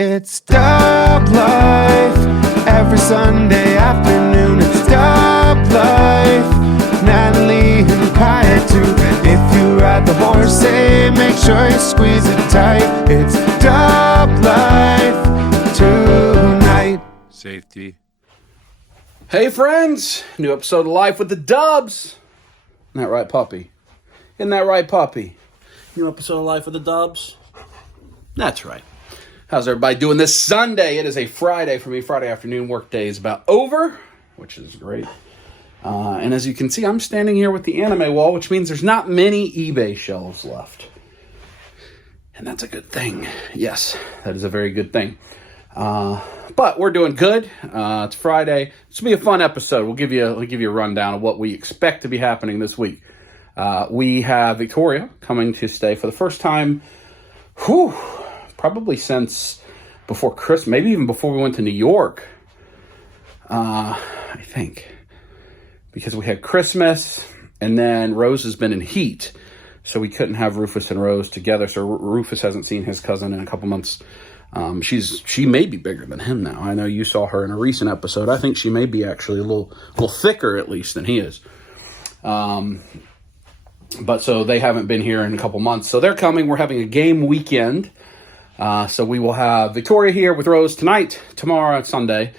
It's Dub Life, every Sunday afternoon. It's Dub Life, Natalie and Kaya too. If you ride the horse, hey, make sure you squeeze it tight. It's Dub Life tonight. Safety. Hey friends, new episode of Life with the Dubs. Isn't that right, puppy? Isn't that right, puppy? New episode of Life with the Dubs. That's right. How's everybody doing this Sunday? It is a Friday for me. Friday afternoon work day is about over, which is great. And as you can see, I'm standing here with the anime wall, which means there's not many eBay shelves left. And that's a good thing. Yes, that is a very good thing. But we're doing good. It's Friday. This will be a fun episode. We'll give you a rundown of what we expect to be happening this week. We have Victoria coming to stay for the first time. Probably since before Christmas, maybe even before we went to New York, I think. Because we had Christmas, and then Rose has been in heat, so we couldn't have Rufus and Rose together, so Rufus hasn't seen his cousin in a couple months. She may be bigger than him now. I know you saw her in a recent episode. I think she may be actually a little thicker, at least, than he is. But so they haven't been here in a couple months, so they're coming. We're having a game weekend. So we will have Victoria here with Rose tonight, tomorrow, Sunday.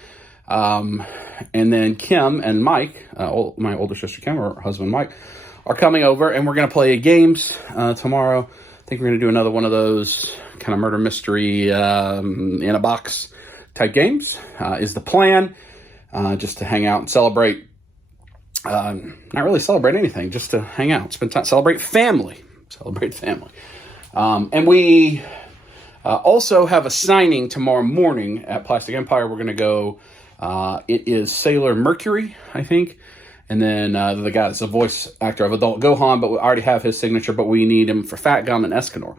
And then Kim and Mike, my older sister Kim, or her husband Mike, are coming over, and we're going to play games tomorrow. I think we're going to do another one of those kind of murder mystery in a box type games is the plan. Just to hang out and celebrate. Not really celebrate anything, just to hang out, spend time, celebrate family. And we... also have a signing tomorrow morning at Plastic Empire. We're going to go, it is Sailor Mercury, I think. And then the guy that's a voice actor of Adult Gohan, but we already have his signature, but we need him for Fat Gum and Escanor.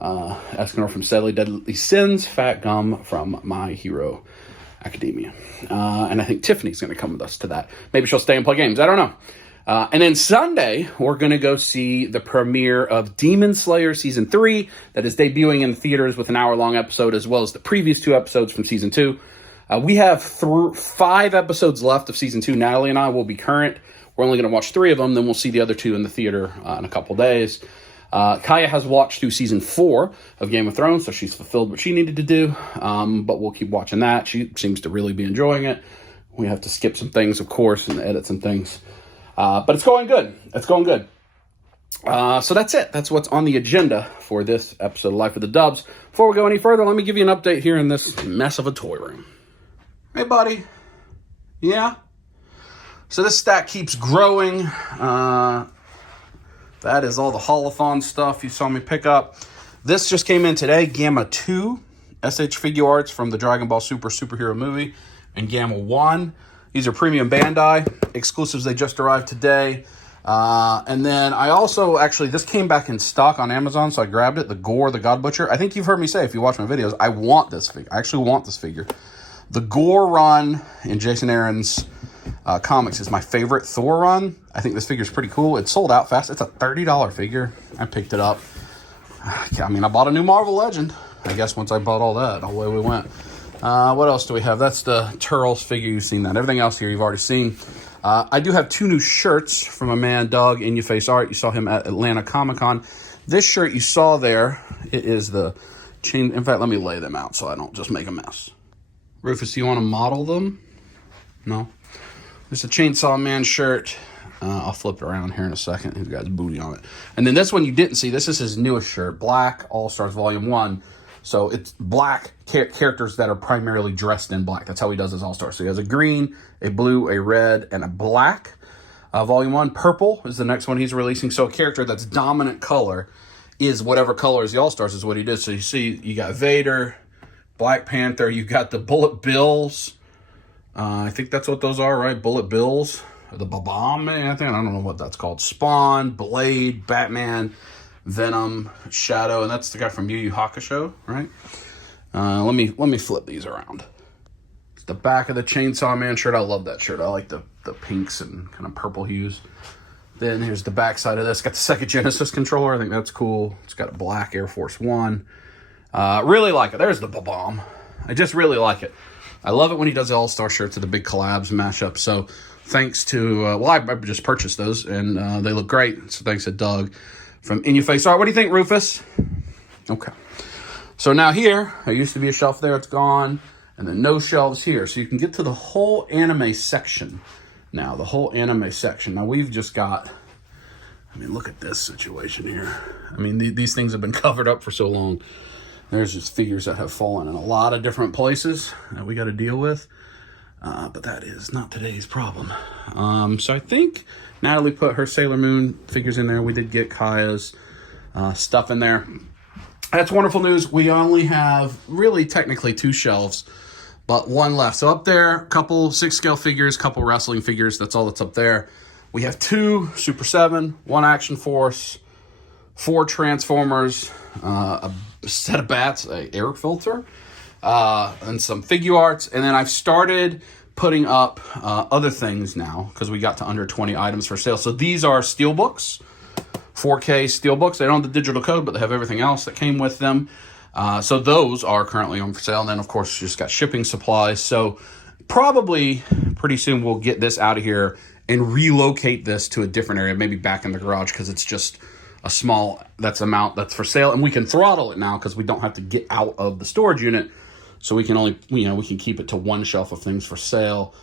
Escanor from Sadly Deadly Sins, Fat Gum from My Hero Academia. And I think Tiffany's going to come with us to that. Maybe she'll stay and play games. I don't know. And then Sunday, we're going to go see the premiere of Demon Slayer Season 3 that is debuting in the theaters with an hour-long episode, as well as the previous 2 episodes from Season 2. We have 5 episodes left of Season 2. Natalie and I will be current. We're only going to watch 3 of them, then we'll see the other 2 in the theater in a couple days. Kaya has watched through Season 4 of Game of Thrones, so she's fulfilled what she needed to do. But we'll keep watching that. She seems to really be enjoying it. We have to skip some things, of course, and edit some things. But it's going good. So that's it. That's what's on the agenda for this episode of Life with the Dubs. Before we go any further, let me give you an update here in this mess of a toy room. Hey, buddy. Yeah? So this stack keeps growing. That is all the Holothon stuff you saw me pick up. This just came in today. Gamma 2 SH Figure Arts from the Dragon Ball Super superhero movie. And Gamma 1. These are premium Bandai exclusives. They just arrived today. And then I also, this came back in stock on Amazon, so I grabbed it. The Gore, the God Butcher. I think you've heard me say, if you watch my videos, I want this figure. I actually want this figure. The Gore run in Jason Aaron's comics is my favorite Thor run. I think this figure is pretty cool. It sold out fast. It's a $30 figure. I picked it up. I bought a new Marvel Legend. I guess once I bought all that, away we went. What else do we have? That's the Turtles figure. You've seen that. Everything else here you've already seen. I do have 2 new shirts from a man, Doug, In Your Face Art. You saw him at Atlanta Comic-Con. This shirt you saw there, it is the chain. In fact, let me lay them out so I don't just make a mess. Rufus, do you want to model them? No? There's a Chainsaw Man shirt. I'll flip it around here in a second. He's got his booty on it. And then this one you didn't see. This is his newest shirt, Black All-Stars Volume 1. So it's black characters that are primarily dressed in black. That's how he does his All-Stars. So he has a green, a blue, a red, and a black. Volume 1. Purple is the next one he's releasing. So a character that's dominant color is whatever color is the All-Stars is what he did. So you see, you got Vader, Black Panther. You got the Bullet Bills. I think that's what those are, right? Bullet Bills. The Bomb Man, I don't know what that's called. Spawn, Blade, Batman, Venom, Shadow, and that's the guy from Yu Yu Hakusho, right? Let me flip these around. It's the back of the Chainsaw Man shirt. I love that shirt. I like the pinks and kind of purple hues. Then here's the back side of this. Got the Sega Genesis controller. I think that's cool. It's got a black Air Force One. Really like it. There's the bomb. I just really like it. I love it when he does the all-star shirts of the big collabs and mashups. So thanks to, I just purchased those, and they look great. So thanks to Doug from In Your Face. All right, what do you think, Rufus? Okay. So now here, there used to be a shelf there. It's gone. And then no shelves here. So you can get to the whole anime section now. The whole anime section. Now we've just got, I mean, look at this situation here. I mean, these things have been covered up for so long. There's just figures that have fallen in a lot of different places that we got to deal with. But that is not today's problem. So I think Natalie put her Sailor Moon figures in there. We did get Kaya's stuff in there. That's wonderful news. We only have really technically 2 shelves, but 1 left. So up there, a couple 6-scale figures, couple wrestling figures. That's all that's up there. We have 2 Super 7, 1 Action Force, 4 Transformers, a set of bats, a air filter, and some figure arts. And then I've started putting up other things now because we got to under 20 items for sale. So these are steelbooks, 4K steelbooks. They don't have the digital code, but they have everything else that came with them. So those are currently on for sale. And then, of course, you just got shipping supplies. So probably pretty soon we'll get this out of here and relocate this to a different area, maybe back in the garage, because it's just a small amount that's for sale. And we can throttle it now because we don't have to get out of the storage unit. So we can only, we can keep it to 1 shelf of things for sale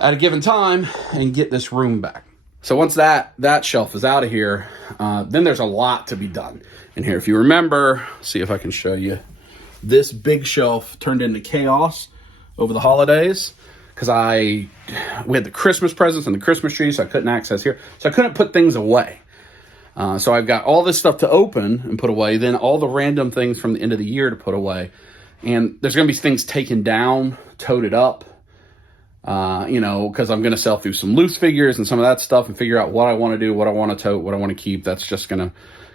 at a given time and get this room back. So once that shelf is out of here, then there's a lot to be done in here. If you remember, see if I can show you, this big shelf turned into chaos over the holidays because we had the Christmas presents and the Christmas tree, so I couldn't access here. So I couldn't put things away. So I've got all this stuff to open and put away, then all the random things from the end of the year to put away. And there's going to be things taken down, toted up, because I'm going to sell through some loose figures and some of that stuff and figure out what I want to do, what I want to tote, what I want to keep. That's just going to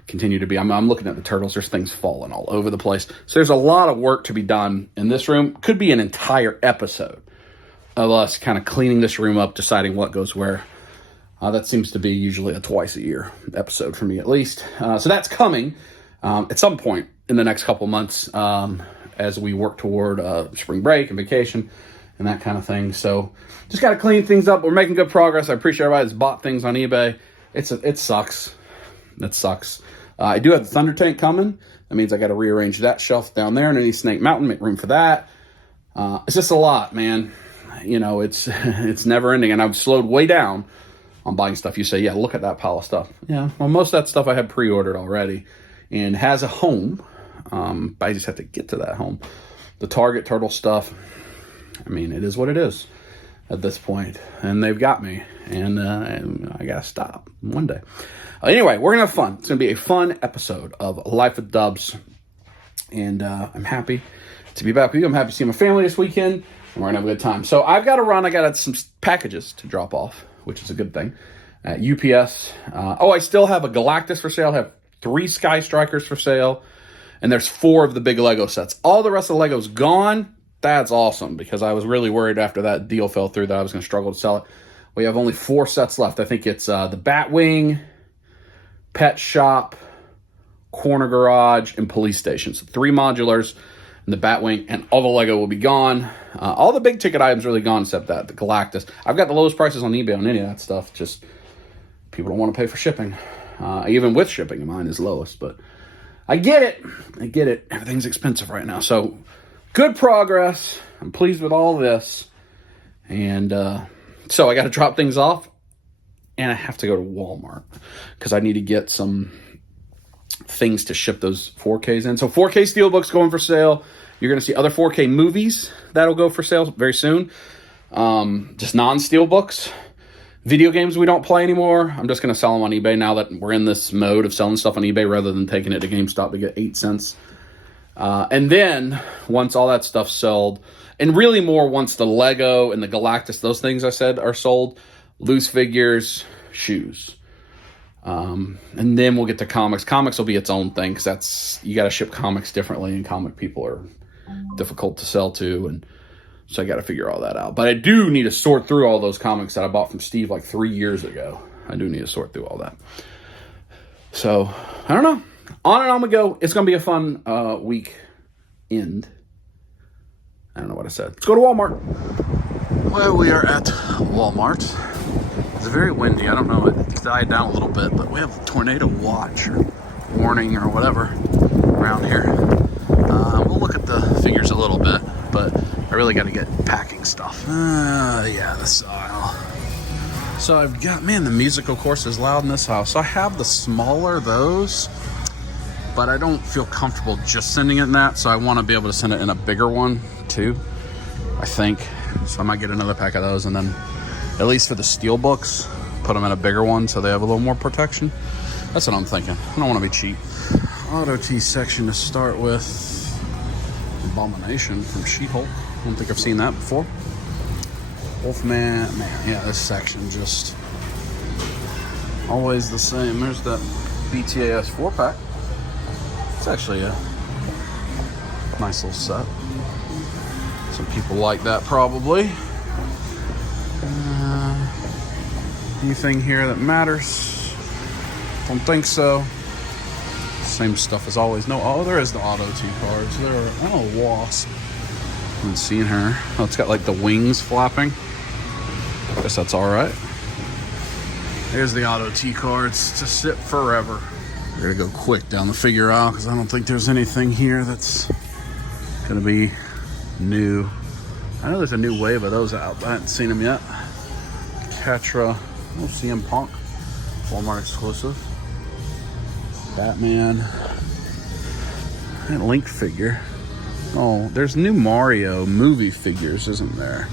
continue to be. I'm looking at the turtles. There's things falling all over the place. So there's a lot of work to be done in this room. Could be an entire episode of us kind of cleaning this room up, deciding what goes where. That seems to be usually a twice a year episode for me, at least. So that's coming at some point in the next couple months as we work toward spring break and vacation and that kind of thing. So just got to clean things up. We're making good progress. I appreciate everybody that's bought things on eBay. It sucks. That sucks. I do have the Thunder Tank coming. That means I got to rearrange that shelf down there underneath Snake Mountain, make room for that. It's just a lot, man. It's never ending. And I've slowed way down on buying stuff. You say, yeah, look at that pile of stuff. Yeah, well, most of that stuff I had pre-ordered already and has a home. But I just have to get to that home. The Target turtle stuff, I mean, it is what it is at this point. And they've got me. And I got to stop one day. Anyway, we're going to have fun. It's going to be a fun episode of Life with Dubs. And I'm happy to be back with you. I'm happy to see my family this weekend. And we're going to have a good time. So I've got to run. I got some packages to drop off, which is a good thing. At UPS. I still have a Galactus for sale. I have 3 Sky Strikers for sale. And there's 4 of the big Lego sets. All the rest of the Lego's gone. That's awesome because I was really worried after that deal fell through that I was going to struggle to sell it. We have only 4 sets left. I think it's the Batwing, Pet Shop, Corner Garage, and Police Station. So 3 modulars and the Batwing, and all the Lego will be gone. All the big ticket items are really gone except that, the Galactus. I've got the lowest prices on eBay on any of that stuff. Just people don't want to pay for shipping. Even with shipping, mine is lowest, but I get it. Everything's expensive right now. So good progress. I'm pleased with all this. And so I got to drop things off. And I have to go to Walmart because I need to get some things to ship those 4Ks in. So 4K Steelbook's going for sale. You're going to see other 4K movies that'll go for sale very soon. Just non-Steelbooks. Video games we don't play anymore. I'm just going to sell them on eBay now that we're in this mode of selling stuff on eBay rather than taking it to GameStop to get 8 cents. And then once all that stuff's sold, and really more once the Lego and the Galactus, those things I said are sold, loose figures, shoes. And then we'll get to comics. Comics will be its own thing because you got to ship comics differently, and comic people are difficult to sell to, and so I got to figure all that out. But I do need to sort through all those comics that I bought from Steve like 3 years ago. I do need to sort through all that. So, I don't know. On and on we go. It's going to be a fun week end. I don't know what I said. Let's go to Walmart. Well, we are at Walmart. It's very windy. I don't know. It died down a little bit, but we have a tornado watch or warning or whatever around here. We'll look at the figures a little bit, but I really got to get packing stuff. Yeah, this aisle. So I've got, man, the music, of course, is loud in this house. So I have the smaller those, but I don't feel comfortable just sending it in that. So I want to be able to send it in a bigger one too, I think. So I might get another pack of those, and then at least for the steel books, put them in a bigger one so they have a little more protection. That's what I'm thinking. I don't want to be cheap. Auto T section to start with. Abomination from She-Hulk. I don't think I've seen that before. Wolfman, man, yeah, this section just always the same. There's that BTAS 4-pack. It's actually a nice little set. Some people like that probably. Anything here that matters? Don't think so. Same stuff as always. No, oh, there is the Auto T cards. There are, oh, Wasp. Haven't seen her. Oh, it's got like the wings flapping. Guess that's all right. There's the Auto T cards to sit forever. We're gonna go quick down the figure aisle because I don't think there's anything here that's gonna be new. I know there's a new wave of those out. I haven't seen them yet. Catra, oh, CM Punk, Walmart exclusive. Batman, and Link figure. Oh, there's new Mario movie figures, isn't there?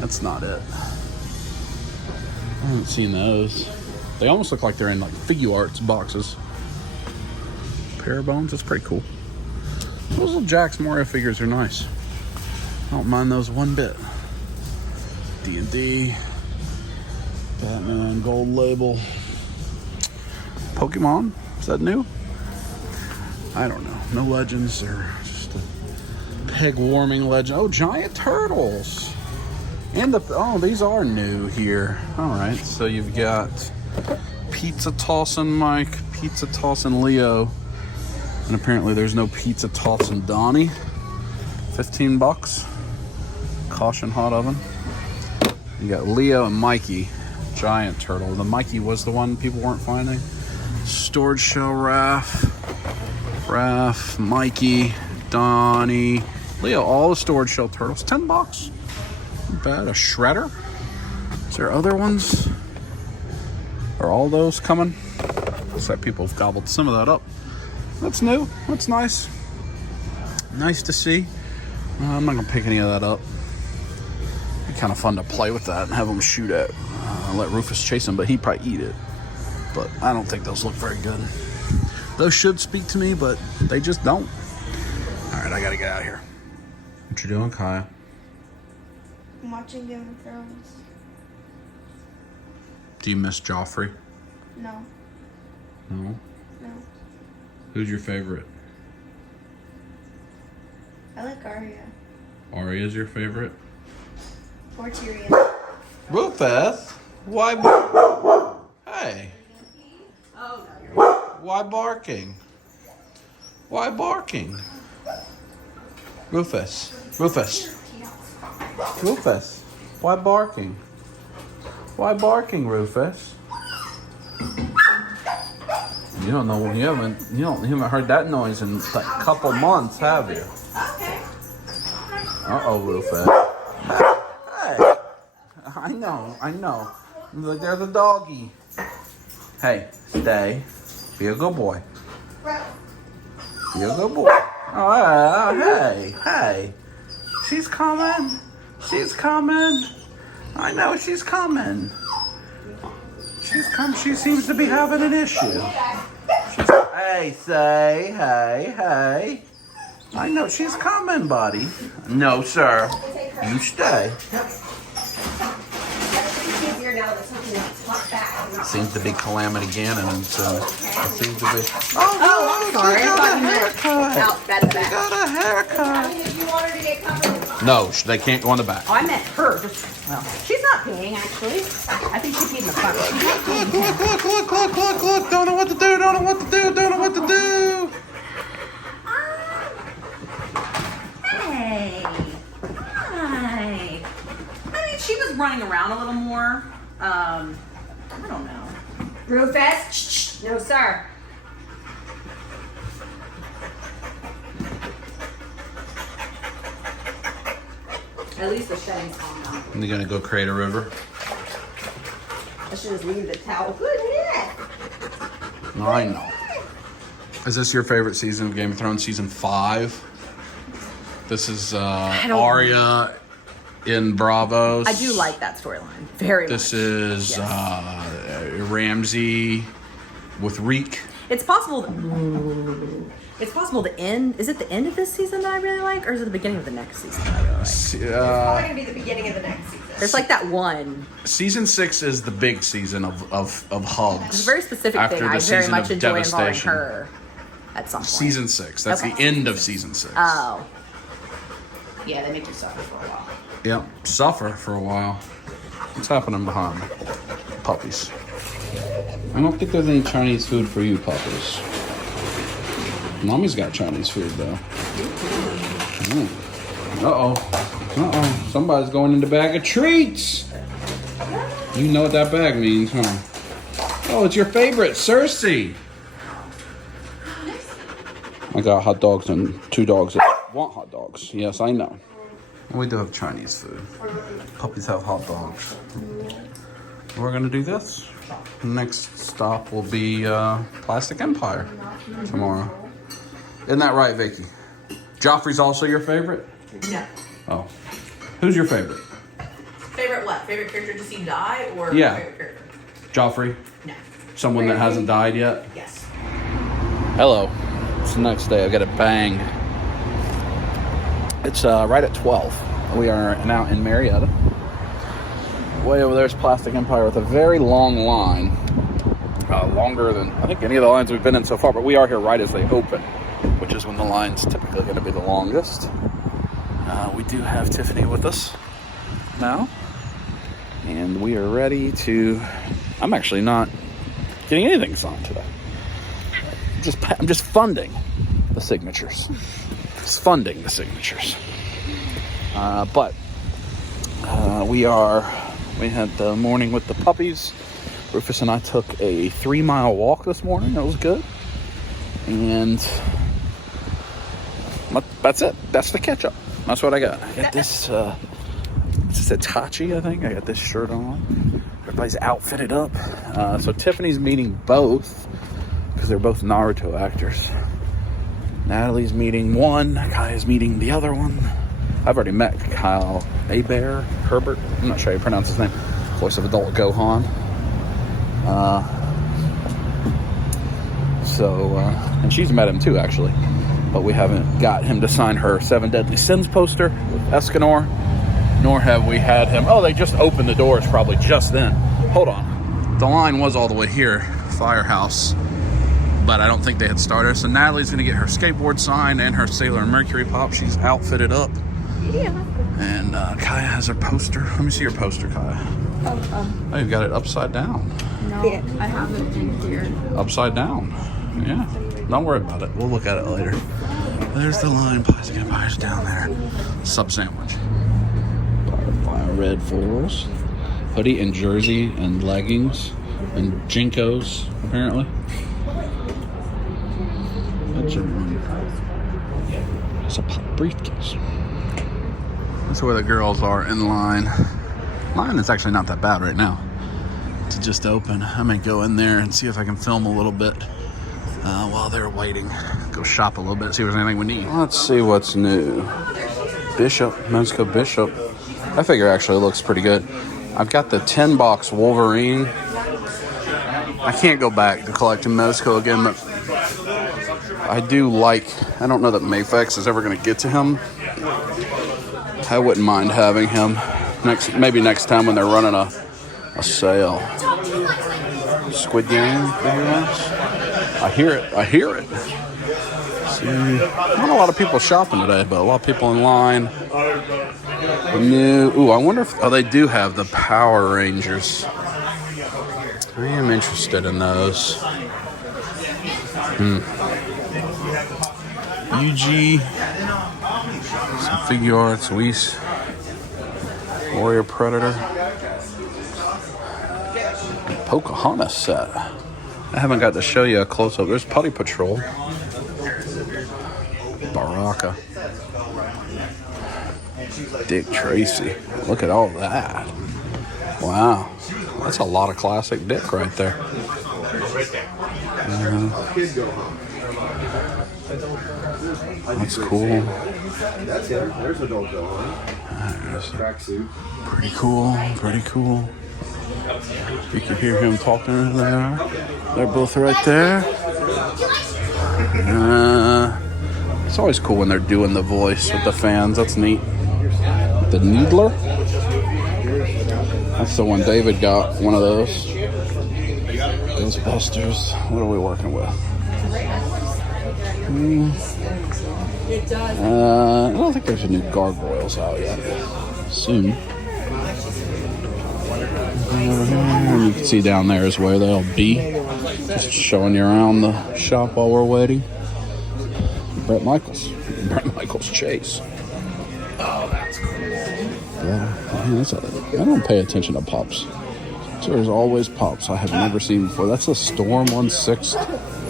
That's not it. I haven't seen those. They almost look like they're in like Figuarts boxes. Pair of bones, that's pretty cool. Those little Jax Mario figures are nice. I don't mind those one bit. D&D, Batman, gold label. Pokemon, is that new? I don't know. No legends, or just a peg warming legend. Oh, giant turtles. And the, oh, these are new here. All right, so you've got Pizza Tossin' Mike, Pizza Tossin' Leo, and apparently there's no Pizza Tossin' Donnie. 15 bucks. Caution hot oven. You got Leo and Mikey, giant turtle. The Mikey was the one people weren't finding. Storage shell Raph, Mikey, Donnie, Leo, all the storage shell turtles. 10 bucks. Not bad. A shredder. Is there other ones? Are all those coming? Looks like people have gobbled some of that up. That's new. That's nice. Nice to see. I'm not gonna pick any of that up. It'd be kind of fun to play with that and have them shoot at. Let Rufus chase him, but he'd probably eat it. But I don't think those look very good. Those should speak to me, but they just don't. All right, I gotta get out of here. What you doing, Kaya? I'm watching Game of Thrones. Do you miss Joffrey? No. No? No. Who's your favorite? I like Arya. Arya's your favorite? Or Tyrion. Rufus? Why? Hey. Why barking? Why barking? Rufus. Rufus. Rufus. Why barking? Why barking, Rufus? You don't know. You haven't heard that noise in a couple months, have you? Uh-oh, Rufus. Hey. I know. Look, there's a doggy. Hey, stay. Be a good boy. Be a good boy. Oh, hey. She's coming. She's coming. I know she's coming. She's come. She seems to be having an issue. Hey, hey. I know she's coming, buddy. No, sir. You stay. Seems to be Calamity Ganon, so it seems to be. Oh, I'm sorry. She got a haircut. Out, that's She back. got a haircut. You want her to get covered? No, they can't go in the back. Oh, I meant her. Well, she's not peeing, actually. I think she peed in the front. Look. Don't know what to do. Hey. running around a little more. I don't know. Rufus? No, sir. At least the shedding's calm now. And you're gonna go create a river? I should just leave the towel. Good head. I know. Is this your favorite season of Game of Thrones? Season 5? This is Arya in Bravos. I do like that storyline very much. This is Yes. Ramsay with Reek. It's possible. It's possible the end. Is it the end of this season that I really like, or is it the beginning of the next season that I really like? Probably gonna be the beginning of the next season. There's like that one. Season 6 is the big season of hugs. It's a very specific after thing. the I very season much of enjoy involving devastation. her at some point. Season 6. That's Okay. the end of season 6. Oh. Yeah, they make you suffer for a while. Yep. Suffer for a while. What's happening behind me? Puppies. I don't think there's any Chinese food for you, puppies. Mommy's got Chinese food, though. Uh-oh. Uh-oh. Somebody's going in the bag of treats. You know what that bag means, huh? Oh, it's your favorite, Cersei. I got hot dogs and 2 dogs that want hot dogs. Yes, I know. We do have Chinese food. Puppies have hot dogs. We're gonna do this. Next stop will be Plastic Empire tomorrow. Isn't that right, Vicky? Joffrey's also your favorite? No. Oh. Who's your favorite? Favorite what? Favorite character to see die, or Yeah. favorite character? Joffrey? No. Someone that hasn't died yet? Yes. Hello. It's the next day. I got a bang. It's right at 12. We are now in Marietta. Way over there's Plastic Empire with a very long line. Longer than I think any of the lines we've been in so far, but we are here right as they open, which is when the line's typically going to be the longest. We do have Tiffany with us now, and we are ready to... I'm actually not getting anything signed today. I'm just funding the signatures. Just funding the signatures. But we had the morning with the puppies. Rufus and I took a 3-mile walk this morning. That was good. And that's it. That's the ketchup. That's what I got. I got this, this is Itachi, I think. I got this shirt on. Everybody's outfitted up. So Tiffany's meeting both, because they're both Naruto actors. Natalie's meeting one. Kaya's meeting the other one. I've already met Kyle Herbert. I'm not sure how you pronounce his name. Voice of adult Gohan. And she's met him too, actually. But we haven't got him to sign her 7 Deadly Sins poster with Escanor. Nor have we had him. Oh, they just opened the doors probably just then. Hold on. The line was all the way here, Firehouse. But I don't think they had started. So Natalie's going to get her skateboard signed and her Sailor Mercury pop. She's outfitted up. Yeah. And Kaya has her poster. Let me see your poster, Kaya. Oh, you've got it upside down. No, yeah. I have it in here. Upside down. Yeah. Don't worry about it. We'll look at it later. There's the line. Plastic Empire's down there. Sub sandwich. Butterfly red foils. Hoodie and jersey and leggings and Jinkos, apparently. That's a one. It's a briefcase. That's where the girls are in line. Line is actually not that bad right now. To just open. I may go in there and see if I can film a little bit while they're waiting. Go shop a little bit, see if there's anything we need. Let's see what's new. Bishop, Mezco Bishop. I figure actually looks pretty good. I've got the 10-box Wolverine. I can't go back to collecting Mezco again, but I do like... I don't know that Mafex is ever going to get to him. I wouldn't mind having him maybe next time when they're running a sale. Squid Game, I hear it. See, not a lot of people shopping today, but a lot of people in line. I wonder if they do have the Power Rangers. I am interested in those. UG, some figure arts, Whis, Warrior Predator. Pocahontas set. I haven't got to show you a close-up. There's Putty Patrol. Baraka. Dick Tracy. Look at all that. Wow. That's a lot of classic Dick right there. That's cool. Pretty cool. Pretty cool. You can hear him talking there. They're both right there. It's always cool when they're doing the voice with the fans. That's neat. The Needler. That's the one David got. One of those. Ghostbusters. What are we working with? I don't think there's any gargoyles out yet. Soon. You can see down there is where they'll be. Just showing you around the shop while we're waiting. Brett Michaels Chase. Oh, that's cool. Yeah, I don't pay attention to pops. So there's always pops I have never seen before. That's a Storm 1/6.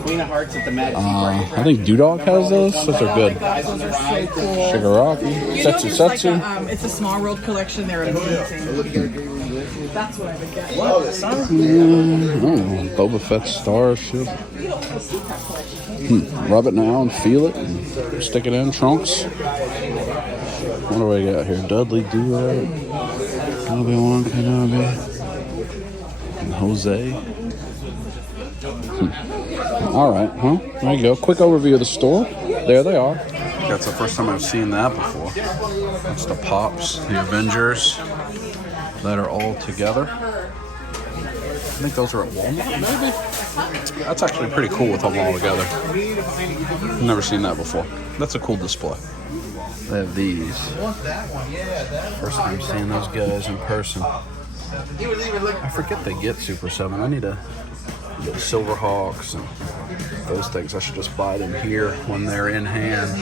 Queen of Hearts at the Magic. I think Dudok has those. Those are good. Those are so cool. Shigaraki. Setsu. It's a Small World collection. They're amazing. That's what I would get. Boba Fett Starship. Rub it now and feel it. And stick it in trunks. What do we got here? Dudley Durag. Obi-Wan Kenobi. And Jose. All right, there you go. Quick overview of the store. There they are. That's the first time I've seen that before. That's the Pops, the Avengers that are all together. I think those are at Walmart, maybe? That's actually pretty cool with them all together. I've never seen that before. That's a cool display. They have these. First time seeing those guys in person. I forget they get Super 7. I need to get Silverhawks and those things. I should just buy them here when they're in hand.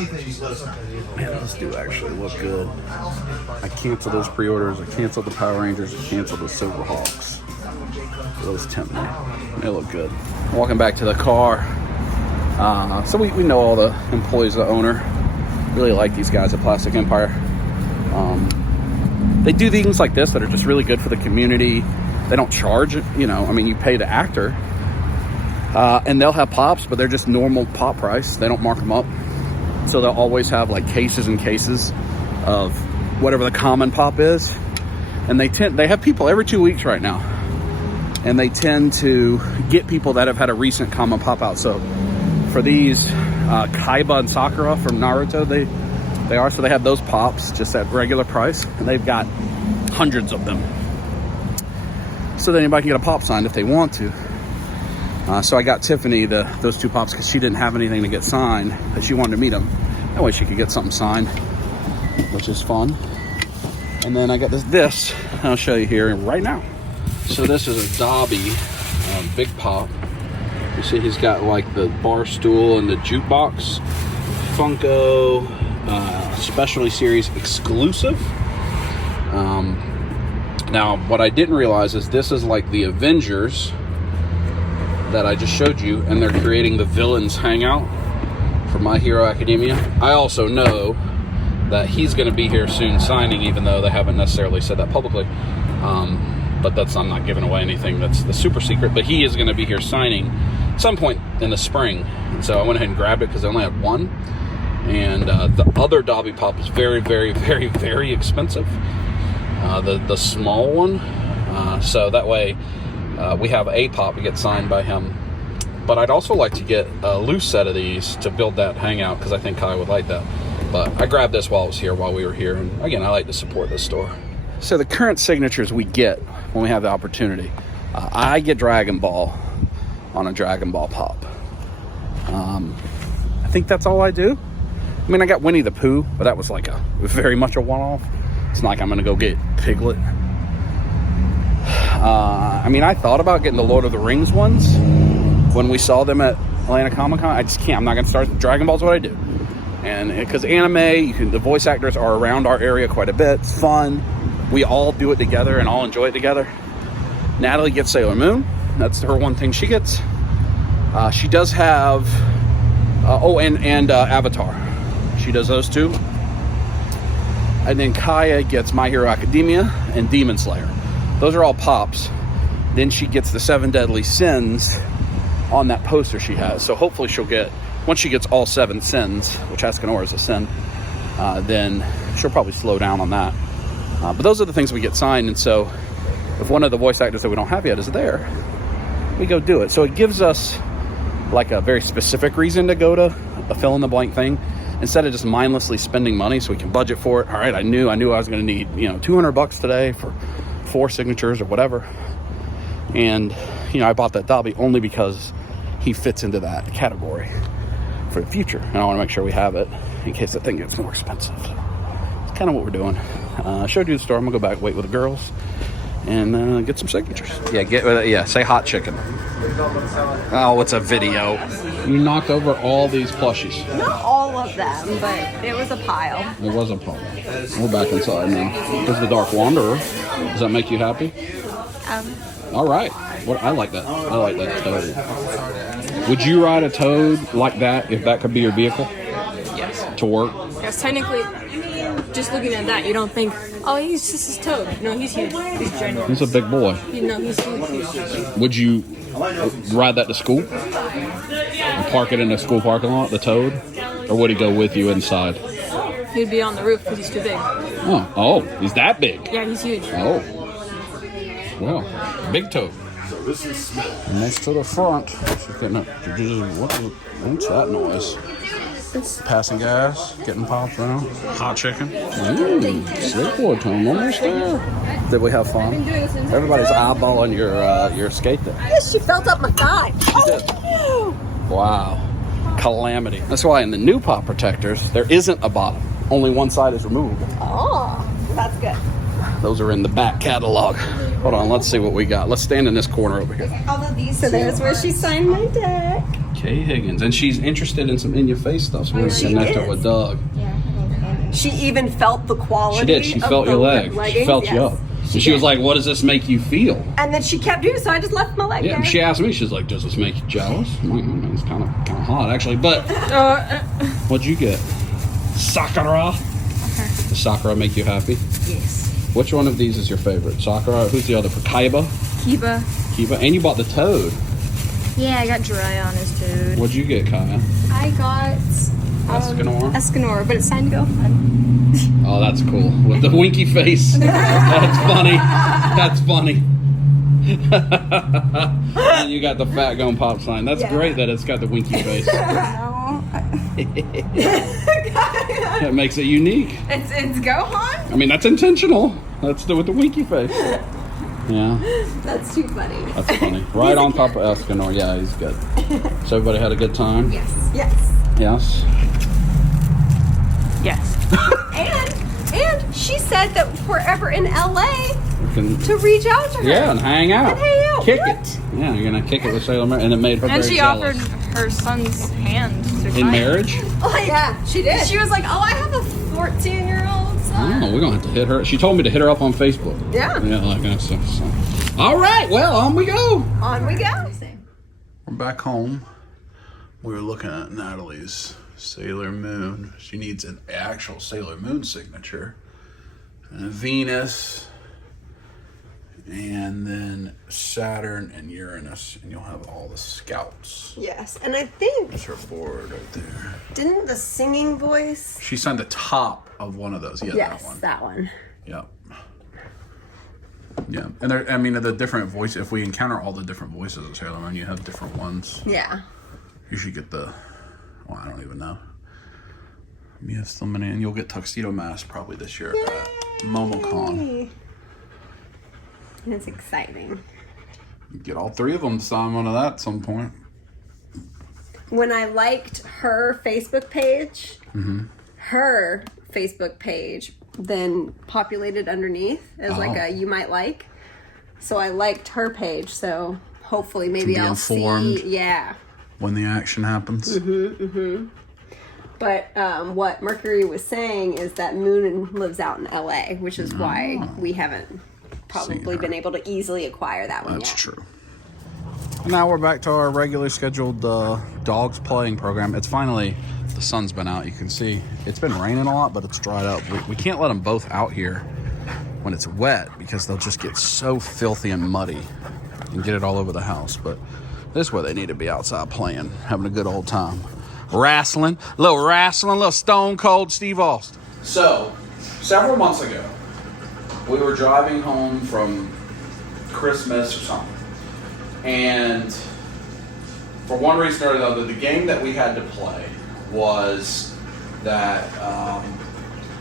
Man, those do actually look good. I canceled those pre-orders. I canceled the Power Rangers. I canceled the Silverhawks. Those tempt me. They look good. Walking back to the car. So we know all the employees, the owner. Really like these guys at Plastic Empire. They do things like this that are just really good for the community. They don't charge, you pay the actor. And they'll have pops, but they're just normal pop price. They don't mark them up. So they'll always have like cases and cases of whatever the common pop is. And they have people every 2 weeks right now. And they tend to get people that have had a recent common pop out. So for these Kaiba and Sakura from Naruto, so they have those pops just at regular price. And they've got hundreds of them. So that anybody can get a pop signed if they want to. So I got Tiffany those two pops because she didn't have anything to get signed, but she wanted to meet them. That way she could get something signed, which is fun. And then I got this I'll show you here right now. So this is a Dobby Big Pop. You see he's got like the bar stool and the jukebox. Funko Specialty Series exclusive. Now what I didn't realize is this is like the Avengers that I just showed you, and they're creating the Villains Hangout for My Hero Academia. I also know that he's going to be here soon signing, even though they haven't necessarily said that publicly. But I'm not giving away anything that's the super secret, but he is going to be here signing some point in the spring. And so I went ahead and grabbed it because I only had one. And the other Dobby Pop is very, very, very, very expensive. The small one. So that way we have a pop to get signed by him. But I'd also like to get a loose set of these to build that hangout because I think Kai would like that. But I grabbed this while we were here. And again, I like to support this store. So the current signatures we get when we have the opportunity. I get Dragon Ball on a Dragon Ball pop. I think that's all I do. I mean, I got Winnie the Pooh, but that was like very much a one-off. It's not like I'm going to go get Piglet. I thought about getting the Lord of the Rings ones when we saw them at Atlanta Comic Con. I just can't. I'm not going to start. Dragon Ball's what I do. And because anime, the voice actors are around our area quite a bit. It's fun. We all do it together and all enjoy it together. Natalie gets Sailor Moon. That's her one thing she gets. She does have and Avatar. She does those two. And then Kaya gets My Hero Academia and Demon Slayer. Those are all pops. Then she gets the 7 Deadly Sins on that poster she has. So hopefully she'll get, once she gets all 7 sins, which Escanor is a sin, then she'll probably slow down on that. But those are the things we get signed. And so if one of the voice actors that we don't have yet is there, we go do it. So it gives us like a very specific reason to go to a fill-in-the-blank thing instead of just mindlessly spending money, so we can budget for it. All right, I knew I was going to need, $200 today for 4 signatures or whatever. And, I bought that Dobby only because he fits into that category for the future. And I want to make sure we have it in case the thing gets more expensive. It's kind of what we're doing. I showed you the store. I'm going to go back, wait with the girls, and get some signatures. Yeah, say hot chicken. Oh, it's a video. You knocked over all these plushies. Not all of them, but it was a pile. It was a problem. We're back inside now. There's the Dark Wanderer. Does that make you happy? All right. I like that. I like that toad. Would you ride a toad like that if that could be your vehicle? Yes. To work? Because technically, just looking at that, you don't think, oh, he's just a toad. No, he's huge. He's ginormous. He's a big boy. He's huge. Would you ride that to school? And park it in the school parking lot, the toad? Or would he go with you inside? He'd be on the roof because he's too big. Oh, he's that big? Yeah, he's huge. Oh. Well, big toad. Next to the front. What's that noise? Passing gas, getting popped around. Hot chicken. Skateboard time, almost there. Did we have fun? Everybody's eyeballing your skate there. Yes, she felt up my thigh. She did. Wow. Calamity. That's why in the new pop protectors, there isn't a bottom. Only one side is removable. Oh, that's good. Those are in the back catalog. Hold on, let's see what we got. Let's stand in this corner over here. All of these. So there's where she signed my deck. Kay Higgins. And she's interested in some in-your-face stuff, so we're going to connect her with Doug. She even felt the quality. She did. She felt your leg. She felt you up. And she was like, what does this make you feel? And then she kept doing so I just left my leg Yeah, there. she asked me, she's like, does this make you jealous? It's kind of hot, actually. But what'd you get? Sakura? Does Sakura make you happy? Yes. Which one of these is your favorite? Sakura? Who's the other? For Kaiba? Kiba. And you bought the toad. Yeah, I got dry on his toad. What'd you get, Kaya? I got Escanor, but it's signed to go fun. Oh, that's cool. With the winky face. That's funny. That's funny. And you got the fat gone pop sign. That's great that it's got the winky face. That makes it unique. It's Gohan? I mean, that's intentional. Let's do it with the winky face. Yeah. That's too funny. That's funny. Right on top of Escanor. Yeah, he's good. So everybody had a good time? Yes. Yes? Yes. And she said that if we're ever in LA to reach out to her. Yeah, and hang out. And hang out. Kick it. Yeah, you're going to kick it with Sailor Mary. And it made her And very she jealous. offered her son's hand to In sign. marriage? Like, yeah, she did. She was like, oh, I have a 14-year-old son. Oh, we're going to have to hit her. She told me to hit her up on Facebook. Yeah. Yeah, like that stuff. So. All right, well, on we go. On we go. We're back home. We were looking at Natalie's Sailor Moon. She needs an actual Sailor Moon signature. And Venus. And then Saturn and Uranus. And you'll have all the scouts. Yes, and I think, That's her board right there. didn't the singing voice? She signed the top of one of those. Yeah, Yes, that one. that one. Yep. Yeah, and there, I mean, the different voice. If we encounter all the different voices of Sailor Moon, you have different ones. Yeah. You should get the. Well, I don't even know. You have so many, and you'll get Tuxedo Mask probably this year at MomoCon. It's exciting. Get all 3 of them. Sign one of that at some point. When I liked her Facebook page, her Facebook page then populated underneath as like a you might like. So I liked her page. So hopefully maybe be I'll informed. see. Yeah. When the action happens. But what Mercari was saying is that Moon lives out in LA, which is why we haven't probably been able to easily acquire that one That's yet. true. Now we're back to our regularly scheduled dogs playing program. It's finally, the sun's been out. You can see it's been raining a lot, but it's dried up. We can't let them both out here when it's wet because they'll just get so filthy and muddy and get it all over the house. But this is where they need to be, outside playing, having a good old time. Wrestling, a little stone cold Steve Austin. So, several months ago, we were driving home from Christmas or something. And for one reason or another, the game that we had to play was that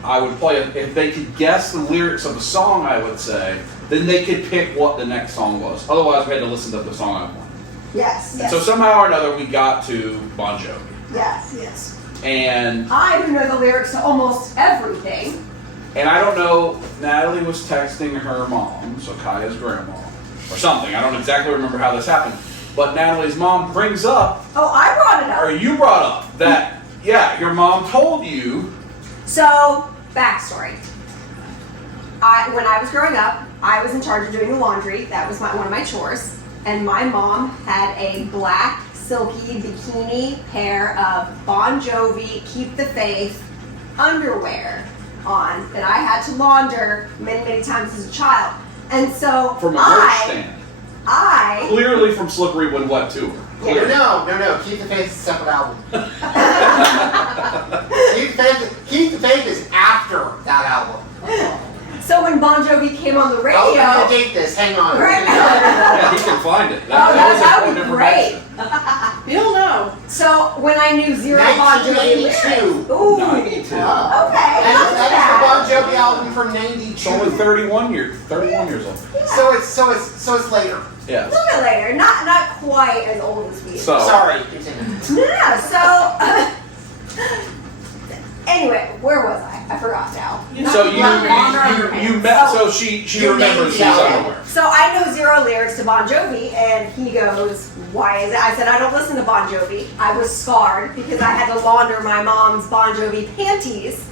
I would play, if they could guess the lyrics of the song, I would say, then they could pick what the next song was. Otherwise, we had to listen to the song I wanted. Yes. And so somehow or another, we got to Bon Jovi. Yes. And I do know the lyrics to almost everything. And I don't know, Natalie was texting her mom, so Kaya's grandma, or something. I don't exactly remember how this happened. But Natalie's mom brings up, Oh, I brought it up. or you brought up, that, yeah, your mom told you. So, backstory. When I was growing up, I was in charge of doing the laundry. That was one of my chores. And my mom had a black, silky bikini pair of Bon Jovi, Keep the Faith underwear on that I had to launder many times as a child. And so From a merch stand. Clearly from Slippery When Wet Tour. Yeah. No. Keep the Faith is a separate album. Keep the Faith is after that album. So when Bon Jovi came on the radio, I'm gonna date this. Hang on. Right. Yeah, he can find it. that would be information. great. You'll know. So when I knew zero Bon Jovi lyrics, 1992. ooh, 92. okay, That is the Bon Jovi album from '92. It's only 31 years old. So it's later. Yeah. A little bit later, not quite as old as we. So, Sorry, continue. Yeah. So anyway, where was I? I forgot now. So you met. So she remembers these underwear. So I know zero lyrics to Bon Jovi, and he goes, "Why is it?" I said, "I don't listen to Bon Jovi." I was scarred because I had to launder my mom's Bon Jovi panties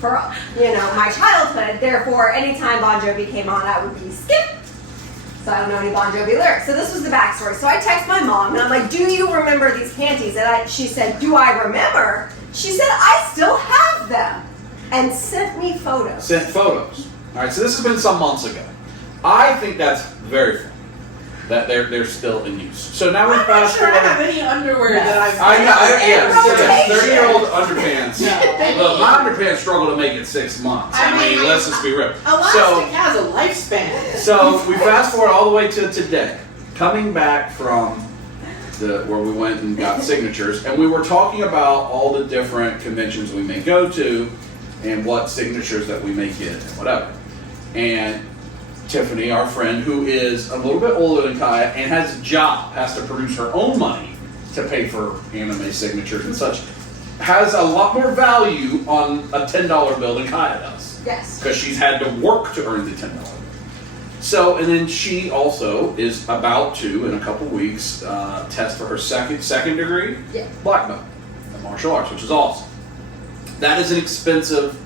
for my childhood. Therefore, anytime Bon Jovi came on, I would be skipped. So I don't know any Bon Jovi lyrics. So this was the backstory. So I text my mom, and I'm like, "Do you remember these panties?" And she said, "Do I remember?" She said, "I still have them," and sent me photos. Sent photos. All right. So this has been some months ago. I think that's very funny that they're still in use. So now we I'm not fast sure I have forward. any underwear that I've. Yes. rotation. 30-year-old underpants. No. Look, my underpants struggle to make it 6 months. I mean, let's just be real. Elastic has a lifespan. So we fast forward all the way to today, coming back from where we went and got signatures, and we were talking about all the different conventions we may go to and what signatures that we may get and whatever. And Tiffany, our friend, who is a little bit older than Kaya and has a job, has to produce her own money to pay for anime signatures and such, has a lot more value on a $10 bill than Kaya does. Yes. Because she's had to work to earn the $10 bill. So, and then she also is about to, in a couple weeks, test for her second degree black belt in martial arts, which is awesome. That is an expensive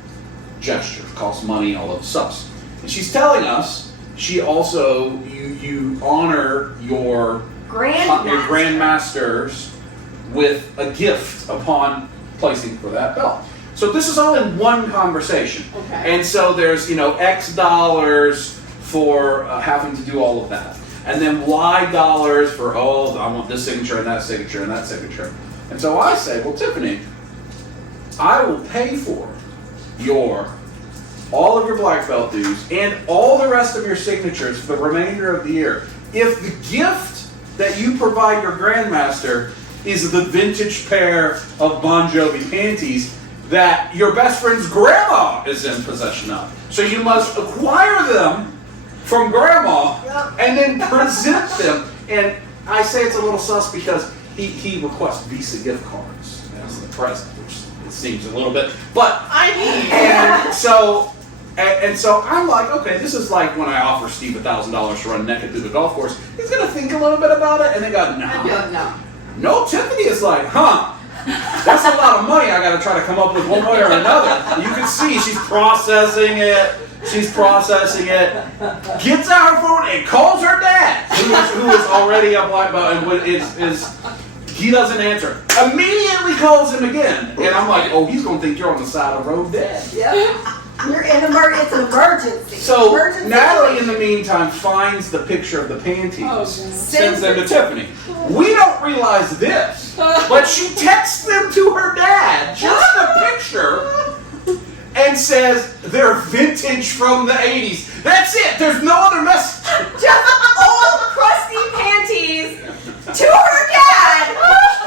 gesture. It costs money, all of the stuff. And she's telling us she also, you honor your grandmasters with a gift upon placing for that belt. So this is all in one conversation. Okay. And so there's, X dollars for having to do all of that. And then Y dollars for, I want this signature and that signature and that signature. And so I say, well, Tiffany, I will pay for all of your black belt dues and all the rest of your signatures for the remainder of the year if the gift that you provide your grandmaster is the vintage pair of Bon Jovi panties that your best friend's grandma is in possession of. So you must acquire them from grandma and then present them. And I say it's a little sus because he requests Visa gift cards as the present, which it seems a little bit, but and so I'm like, okay, this is like when I offer Steve $1,000 to run naked through the golf course. He's gonna think a little bit about it, and they go, no. I'd be like, no. No, Tiffany is like, huh? That's a lot of money I got to try to come up with one way or another. You can see she's processing it. She's processing it. Gets out her phone and calls her dad, who is already a black belt, and he doesn't answer. Immediately calls him again, and I'm like, oh, he's gonna think you're on the side of the road dead. Yep. It's an emergency. So emergency Natalie, in the meantime, finds the picture of the panties, sends them to Tiffany. We don't realize this, but she texts them to her dad, just the picture, and says they're vintage from the 80s. That's it. There's no other message. Just old crusty panties to her dad.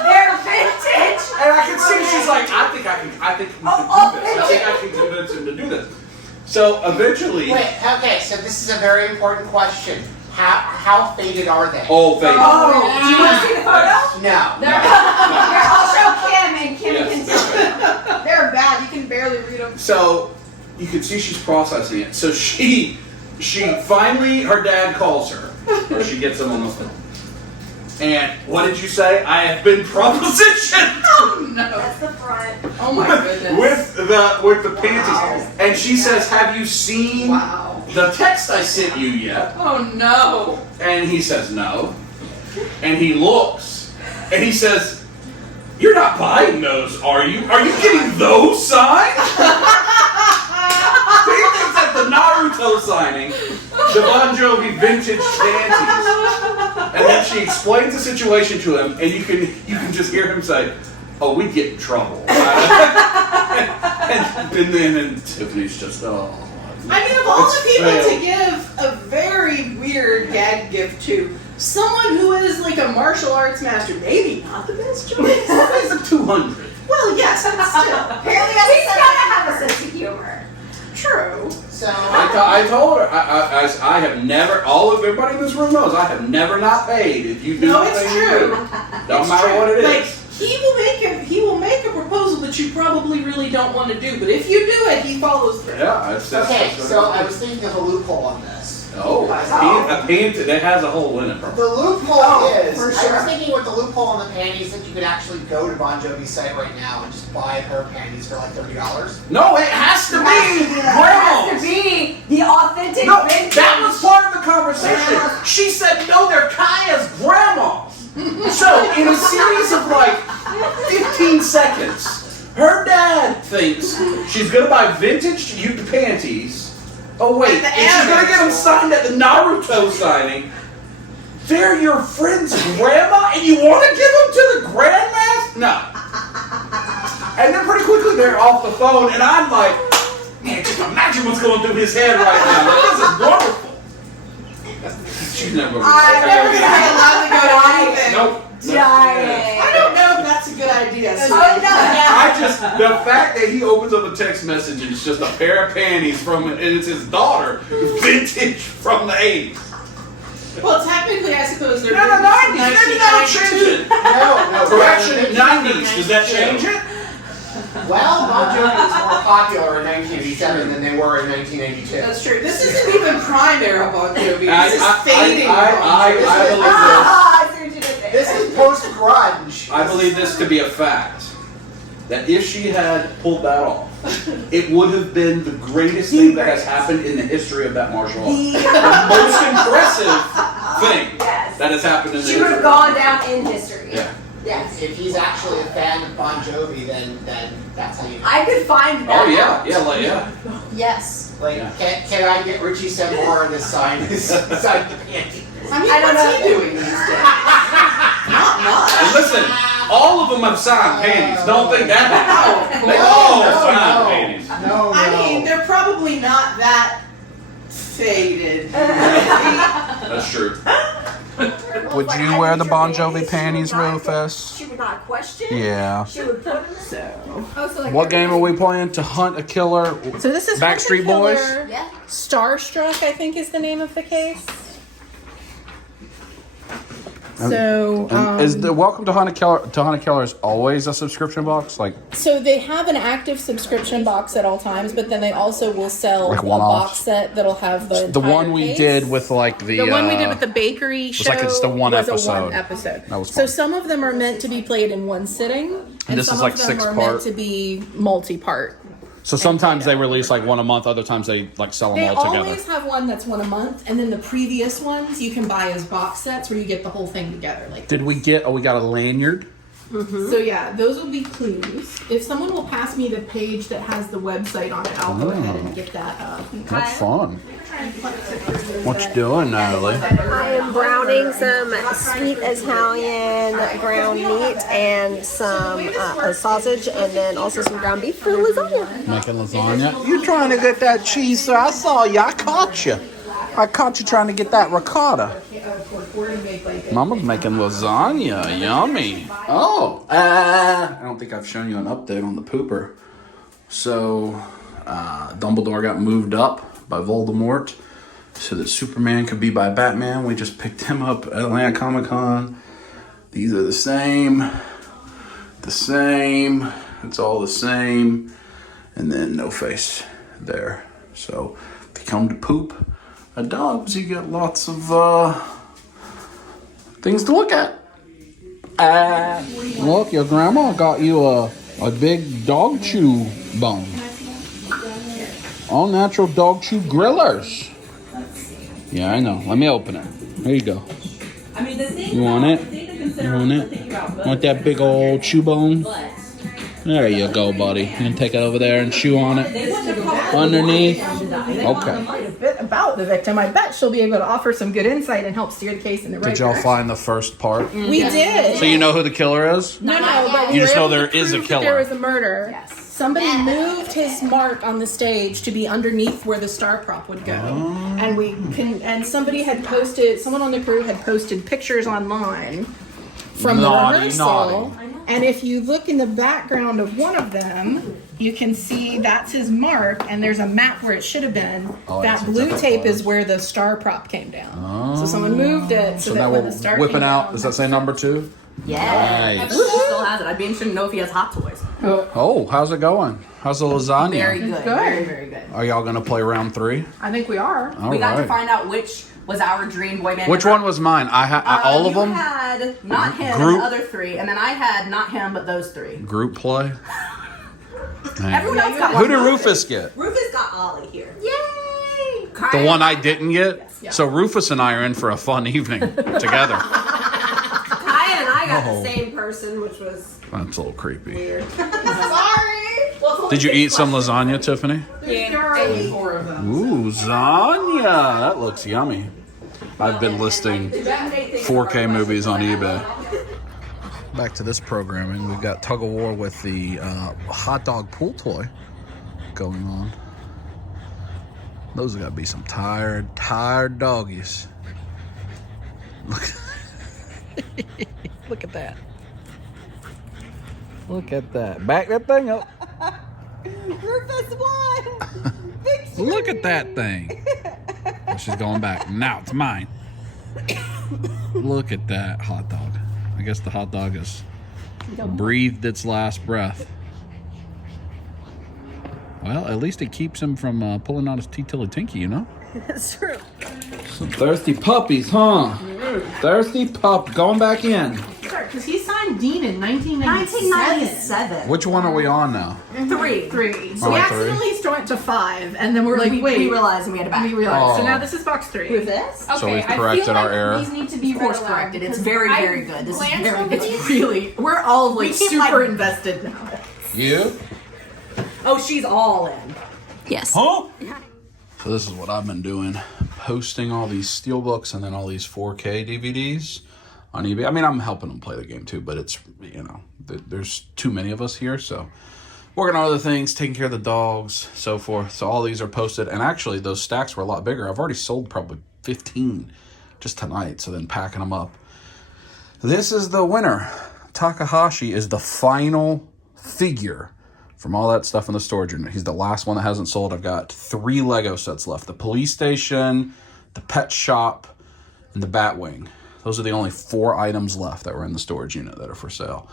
They're vintage. And I can see she's like, I think I can convince him to do this. So eventually, Wait, okay, so this is a very important question. How faded are they? oh, baby. Do you want to see the photo? No. Here, I'll show Kim and Kim Yes. can see. They're bad. You can barely read them. So you can see she's processing it. So she finally, her dad calls her, or she gets him on the phone. And what did you say? I have been propositioned. Oh no. That's the front. Oh my goodness. with the panties. And she says, "Have you seen the text I sent you yet?" Oh no. And he says, "No." And he looks, and he says, "You're not buying those, are you? Are you getting those signed?" He thinks at the Naruto signing, the Bon Jovi vintage panties. And then she explains the situation to him, and you can just hear him say, "Oh, we'd get in trouble." and then Tiffany's just, oh. I mean, of all It's the people failed. to give a very weird gag gift to, someone who is like a martial arts master, maybe not the best choice. It's a 200. Well, yes, but still. Apparently, he's gotta have a sense of humor. True. So I told her, I have never, everybody in this room knows, I have never not paid if you do No, the it's thing you true. do. Don't matter what it Like, is. he will make a proposal that you probably really don't want to do, but if you do it, he follows through. Yeah, it's okay, that's so what it I is. was thinking of a loophole on this. Oh, a panty that has a hole in it. The loophole is, for I sure. was thinking with the loophole on the panties that you could actually go to Bon Jovi's site right now and just buy a pair of panties for like $30. No, it has to be It has grandma's. to be the authentic No, vintage. that was part of the conversation. She said, no, they're Kaya's grandma's. So, in a series of like 15 seconds, her dad thinks she's going to buy vintage panties. Oh, wait, and she's going to get them signed at the Naruto signing. They're your friend's grandma, and you want to give them to the grandmaster? No. And then pretty quickly they're off the phone, and I'm like, man, just imagine what's going through his head right now. Like, this is wonderful. She's never going to I'm never going to be allowed to go to anything. Nope. Dying. I don't know if that's a good idea. So The fact that he opens up a text message and it's just a pair of panties and it's his daughter, vintage from the 80s. well, technically, I suppose they're No, the 90s. Maybe that'll 1992. change it. No. Correction, 90s. Does that change it? Well, Bon Jovi was more popular in 1987 than they were in 1982. That's true. This isn't even prime era Bon Jovi. This is I fading. believe this. Ah, I see what you did there. This is post-grunge. I believe this to be a fact. That if she had pulled that off, it would have been the greatest thing that has happened in the history of that martial art. The most impressive thing Yes. that has happened in the She history. would have gone down in history. Yeah. Yes. If he's actually a fan of Bon Jovi, then that's how you know. I could find that. Oh yeah, yeah. Yes. Like, can I get Richie Sambora to sign the panties? I mean, I don't what's know. he doing these days? Not much. And listen, all of them have signed panties. Don't think that. Oh, They all signed panties. No. I mean, they're probably not that faded. That's true. Would you wear the Bon Jovi panties, Rufus? She would not question. Yeah. She would put them in. What game are we playing? To hunt a killer? So this is Backstreet Boys? Yeah. Starstruck, I think, is the name of the case. So, Is the Welcome to Hunt a Killer is always a subscription box? Like, so they have an active subscription box at all times, but then they also will sell Like a one-offs? box set that'll have the the entire one we case. did with like the one we did with the bakery show like it's the one was episode. a one episode. That was So fun. some of them are meant to be played in one sitting, And this some is like of them are 6-part. meant to be multi-part. So sometimes they release like one a month, other times they like sell them They all together. always have one that's one a month, and then the previous ones you can buy as box sets where you get the whole thing together. Like, Did we get? Oh, we got a lanyard. so yeah, those will be clues. If someone will pass me the page that has the website on it, I'll go ahead and get that up. That's fun. What you doing, Natalie? I am browning some sweet Italian ground meat and some a sausage, and then also some ground beef for lasagna. Making lasagna. You trying to get that cheese, sir? I saw you. I caught you. I caught you trying to get that ricotta. Mama's making lasagna. Yummy. Oh, I don't think I've shown you an update on the pooper. So, Dumbledore got moved up by Voldemort so that Superman could be by Batman. We just picked him up at Atlanta Comic Con. These are the same. It's all the same. And then no face there. So, if you come to poop a dogs, you get lots of things to look at. Look, your grandma got you a big dog chew bone. All natural dog chew grillers. Yeah, I know. Let me open it. There you go. You want it? You want it? Want that big old chew bone? There you go, buddy. You can take it over there and chew on it. Underneath. Okay. A bit about the victim. I bet she'll be able to offer some good insight and help steer the case in the right Did y'all direction. find the first part? We did. So you know who the killer is? No, but we You were just know able to there is a prove that killer. There was a murder. Yes. Somebody moved his mark on the stage to be underneath where the star prop would go, and somebody had posted. Someone on the crew had posted pictures online from the rehearsal. And if you look in the background of one of them, you can see that's his mark, and there's a map where it should have been. That blue tape is where the star prop came down. So someone moved it so that now when we're the star whipping came out. down, Does that say number 2? Yeah. Nice. He still has it. I'd be interested to know if he has hot toys. Oh, how's it going? How's the lasagna? Very good. Very, very good. Are y'all gonna play round 3? I think we are. All We got to right. find out which was our dream boy band. Which one was mine? All of You them. had not him Group. and the other 3, and then I had not him but those 3. Group play. Man. Everyone else got Who one. did Rufus get? Rufus got Ollie here. Yay! The one I didn't get. So Rufus and I are in for a fun evening together. Kaya and I got the same person, which was That's a little creepy. weird. Sorry. Did you eat some lasagna, Tiffany? There are only 4 of them. Ooh, lasagna. That looks yummy. I've been listing 4K movies on eBay. Back to this programming. We've got tug of war with the hot dog pool toy going on. Those have got to be some tired doggies. Look at that. Look at that. Back that thing up. Rufus won! Look at that thing. Oh, she's going back. Now it's mine. Look at that hot dog. I guess the hot dog has breathed its last breath. Well, at least it keeps him from pulling out his T-Tilly Tinky, you know? That's true. Some thirsty puppies, huh? Thirsty pup going back in. Because he signed Dean in 1997. Which one are we on now? 3. 3. So Oh, we 3. accidentally went to 5, and then we're like, We wait. realized we had to back. We realized. So Oh. now this is box 3. Rufus? Okay, So we've I corrected feel our like error. These need to be Course read aloud corrected. It's because very, I very good. This is glanced very over good. these. Really, we're all like We keep, super like- invested now. You? Oh, she's all in. Yes. Huh? So this is what I've been doing. Posting all these steelbooks and then all these 4K DVDs on eBay. I mean, I'm helping them play the game too, but it's, you know, there's too many of us here, so working on other things, taking care of the dogs, so forth. So all these are posted, and actually those stacks were a lot bigger. I've already sold probably 15 just tonight, so then packing them up. This is the winner. Takahashi is the final figure from all that stuff in the storage unit. He's the last one that hasn't sold. I've got 3 Lego sets left. The police station, the pet shop, and the Batwing. Those are the only 4 items left that were in the storage unit that are for sale.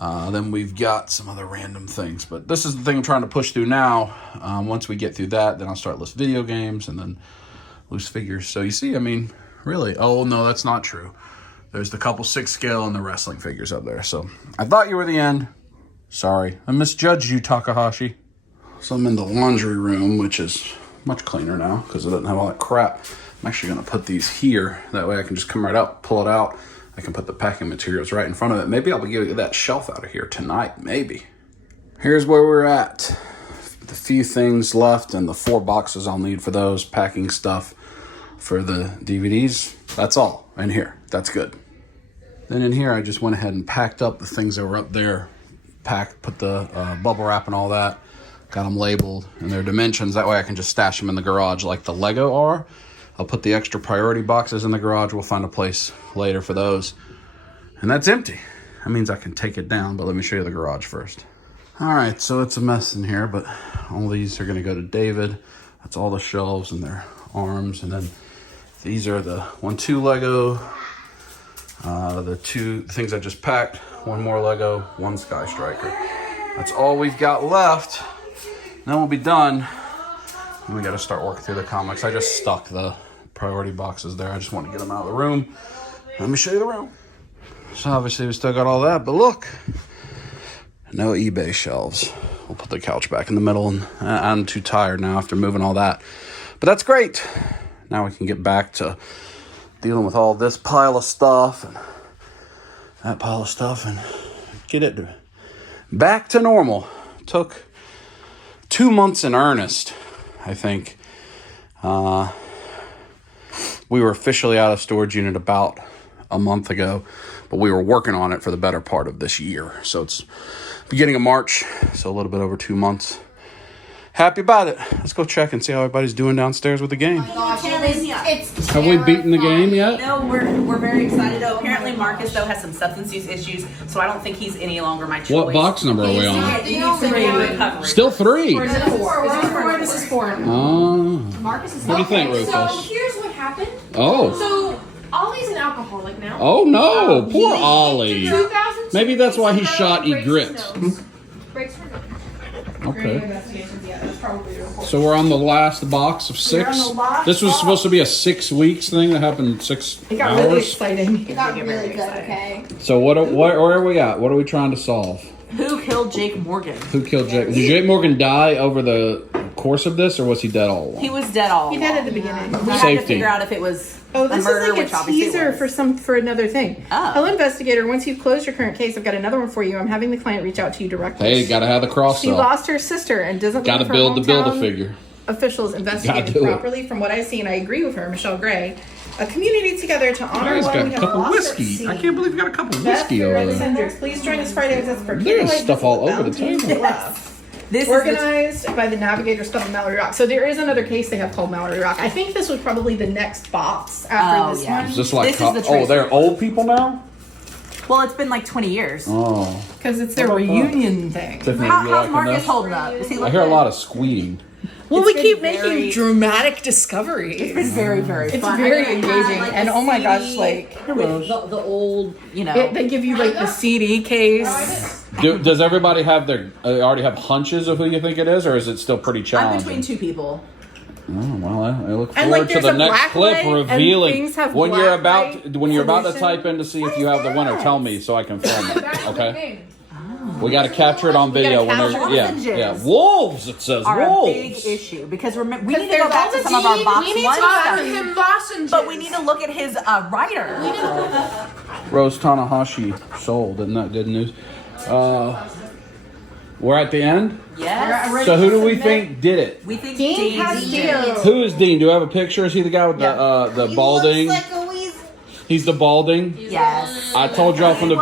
Then we've got some other random things. But this is the thing I'm trying to push through now. Once we get through that, then I'll start list video games and then loose figures. So you see, I mean, really. Oh, no, that's not true. There's the couple 6 scale and the wrestling figures up there. So I thought you were the end. Sorry, I misjudged you, Takahashi. So I'm in the laundry room, which is much cleaner now because it doesn't have all that crap. I'm actually going to put these here. That way I can just come right out, pull it out. I can put the packing materials right in front of it. Maybe I'll be getting that shelf out of here tonight, maybe. Here's where we're at. The few things left and the 4 boxes I'll need for those, packing stuff for the DVDs. That's all in here. That's good. Then in here, I just went ahead and packed up the things that were up there. Put the bubble wrap and all that. Got them labeled and their dimensions. That way I can just stash them in the garage like the Lego are. I'll put the extra priority boxes in the garage. We'll find a place later for those. And that's empty. That means I can take it down, but let me show you the garage first. All right, so it's a mess in here, but all these are gonna go to David. That's all the shelves and their arms. And then these are the 1-2 Lego, the 2 things I just packed, 1 more Lego, 1 Sky Striker. That's all we've got left. Then we'll be done. And we gotta start working through the comics. I just stuck the priority boxes there. I just want to get them out of the room. Let me show you the room. So obviously we still got all that, but look, no eBay shelves. We'll put the couch back in the middle, and I'm too tired now after moving all that. But that's great. Now we can get back to dealing with all this pile of stuff and that pile of stuff and get it back to normal. Took 2 months in earnest, I think. We were officially out of storage unit about a month ago, but we were working on it for the better part of this year. So it's beginning of March, so a little bit over 2 months. Happy about it. Let's go check and see how everybody's doing downstairs with the game. It's Have we beaten the game yet? No, we're very excited. Though apparently Marcus though has some substance use issues, so I don't think he's any longer my choice. What box number are we on? Recovery. Still 3. Or is it 4? Is it 4? This is 4. Marcus is What do you think, So Rufus? here's what happened. Oh. So Ollie's an alcoholic now. Oh no, poor Ollie. 2002, Maybe that's why he breaks shot his Egret. nose. Breaks her nose. Okay. Investigations, yeah, that's probably your report. So we're on the last box of We're 6. on the last This was box. supposed to be a 6 weeks thing that happened 6 It got really hours. exciting. It got really good, okay? So what where are we at? What are we trying to solve? Who killed Jake Morgan? Who killed Jake? Did Jake Morgan die over the course of this, or was he dead all along? He was dead all He along. did at the beginning. We had to Safety. figure out if it was Oh, a this murder, is like which a obviously it teaser was. for another thing. Oh. Hello, investigator. Once you've closed your current case, I've got another one for you. I'm having the client reach out to you directly. Hey, gotta have the cross She sell. lost her sister and doesn't Gotta believe her build the hometown Build-A-Figure. officials Gotta investigated do it. properly. From what I see, and I agree with her, Michelle Gray, a community together to honor He's one got we a have cup of lost at whiskey. sea. I can't believe you got a cup of Beth whiskey over Lorenz there. Hendricks, please join us Friday as for There's stuff all over the table. This is Organized by the Navigators Club of Mallory Rock. So there is another case they have called Mallory Rock. I think this was probably the next box after Oh, this yeah. one. Is this like This is the oh, tracer. they're old people now? well, it's been like 20 years. Oh, Because it's their How about that? reunion thing. Tiffany, How, you how's liking Marcus this? holding up? Is he I looking hear a lot of squealing. Well, It's we keep been very- making dramatic discoveries. It's been very, very It's fun. very I had, engaging. like, And a oh my gosh, CD like, with the old, you know. they give you like the CD case. Does everybody have their already have hunches of who you think it is, or is it still pretty I'm challenging? between 2 people. Oh, well, I look And, forward like, to there's the a next black clip light, and revealing things have when black you're about light when you're about to solution. type in to see if you have the winner. Tell me so I can film it. Back to the Okay, game. we got to capture it on video when capture they're lozenges. yeah. Wolves. It says Are wolves. a big issue because remember we need to they're go back to some of our box we need one to talk stuff, to him lozenges. but we need to look at his writer. Rose Tanahashi sold. Isn't that good news? We're at the end. Yes, So who do we think did it? we think Dean Dean Castillo. did. Who is Dean? Do I have a picture? Is he the guy with the balding? He's the balding. Yes, I told y'all from the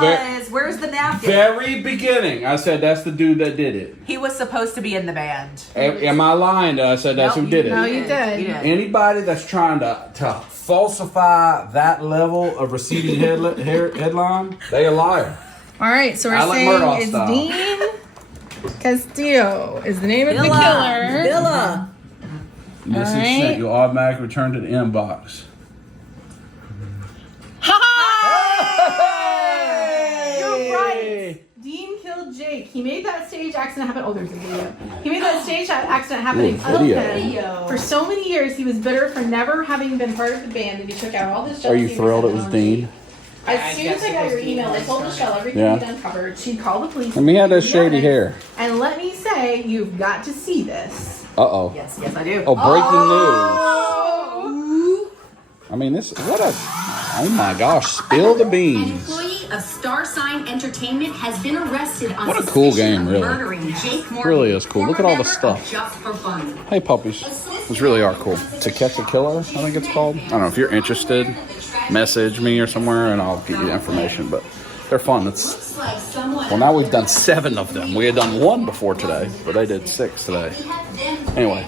Where's the napkin? very beginning. I said that's the dude that did it. He was supposed to be in the band. Am I lying? I said that's Nope, who did it. No, you did. You did. Anybody that's trying to falsify that level of receding headline, they a liar. All right, so we're Alec saying Murdaugh it's style. Dean Castillo is the name of the Villa. killer. Villa. Message Alright. sent. You'll automatically return to the inbox. You're right. Dean killed Jake. He made that stage accident happen. Oh, there's a video. He made that stage accident happen in Ooh, video. Oakland. For so many years, he was bitter for never having been part of the band, and he took out all this. Are you jealousy and thrilled it was resentment on Dean? Jake. As soon as I got your email, I told Michelle everything Yeah. we'd uncovered. She'd call the police. And he had that the shady evidence. hair. And let me say, you've got to see this. Uh-oh. Yes, yes, I do. Oh, breaking Oh. news. I mean, this, what a, oh my gosh, spill the An beans. employee of Star Sign Entertainment has been arrested on What a cool suspicion game, of really. murdering Jake Morgan, Really is cool. Look at all the former stuff. member of Just for Fun. Hey, puppies. These really are cool. To Catch a Killer, I think it's called. I don't know if you're interested, message me or somewhere and I'll get you the information, but they're fun. It's, well, now we've done 7 of them. We had done 1 before today, but they did 6 today. Anyway,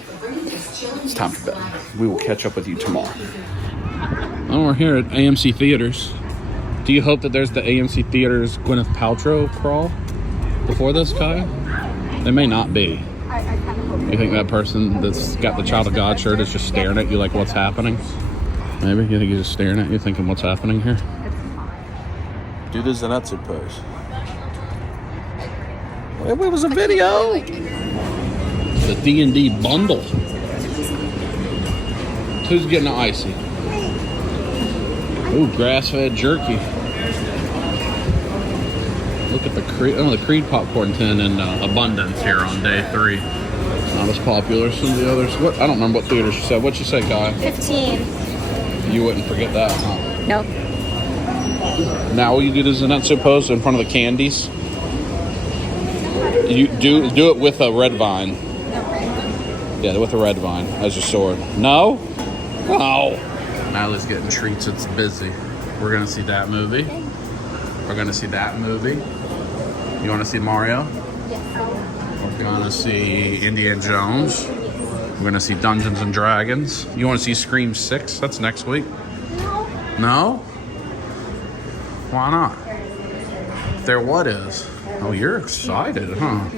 it's time for bed. We will catch up with you tomorrow. Well, we're here at AMC Theaters. Do you hope that there's the AMC Theaters Gwyneth Paltrow crawl before this, Kai? There may not be. You think that person that's got the Child of God shirt is just staring at you like what's happening? Maybe? You think he's just staring at you thinking what's happening here? Do the Zenitsu pose. It was a video. The D&D bundle. Who's getting an icy? Ooh, grass-fed jerky. Look at the Creed. Oh, the Creed popcorn tin in abundance here on day 3. Not as popular as some of the others. What? I don't remember what theater she said. What'd you say, Guy? 15. You wouldn't forget that, huh? Nope. Now will you do the Zenitsu pose in front of the candies? You do it with a red vine. Yeah, with a red vine as your sword. No? Oh. Natalie's getting treats. It's busy. We're gonna see that movie. We're gonna see that movie. You want to see Mario? Yes. We're gonna see Indiana Jones. We're gonna see Dungeons and Dragons. You want to see Scream 6? That's next week. No. No? Why not? There what is? Oh, you're excited, huh?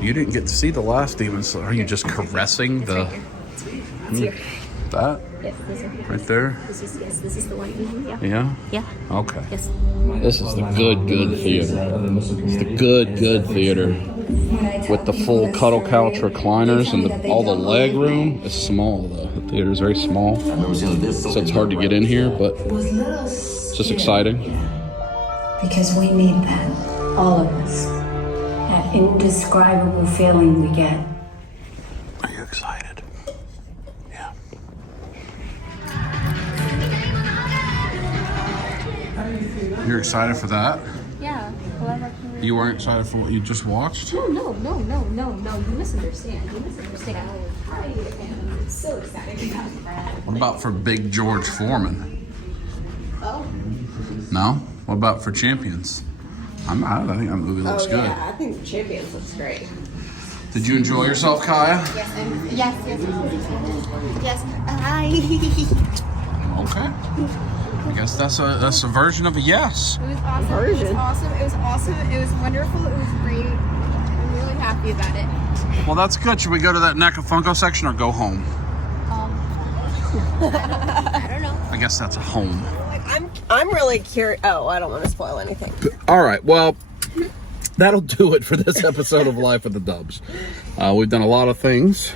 You didn't get to see the last Demon Slayer. Are you just caressing the... That? Yes, this one. Right there? This is the one. Mm-hmm, yeah. Yeah? Yeah. Okay. Yes. This is the good theater. It's the good theater. With the full cuddle couch recliners and all the leg room. It's small though. The theater is very small. So it's hard to get in here, but it's just exciting. Because we need that, all of us. That indescribable feeling we get. Are you excited? Yeah. You're excited for that? Yeah. You weren't excited for what you just watched? No. You misunderstand. I am so excited about that. What about for Big George Foreman? Oh. No? What about for Champions? I think that movie looks good. Yeah, I think Champions looks great. Did you enjoy yourself, Kaya? Yes. Okay. I guess that's a version of a yes. It was awesome. It was awesome. It was wonderful. It was great. I'm really happy about it. Well, that's good. Should we go to that NECA Funko section or go home? I don't know. I guess that's a home. I'm really curious. Oh, I don't want to spoil anything. All right. Well, that'll do it for this episode of Life with the Dubs. We've done a lot of things.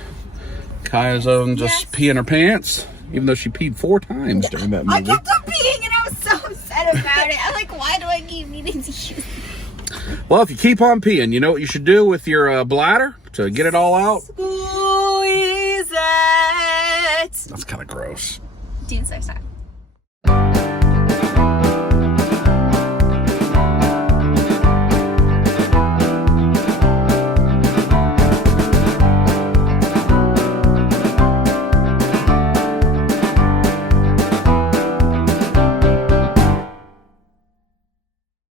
Kaya's on just peeing her pants, even though she peed 4 times during that movie. I kept on peeing and I was so upset about it. I'm like, why do I keep needing to use it? Well, if you keep on peeing, you know what you should do with your bladder to get it all out? Squeeze it. That's kind of gross. Dude, so sad.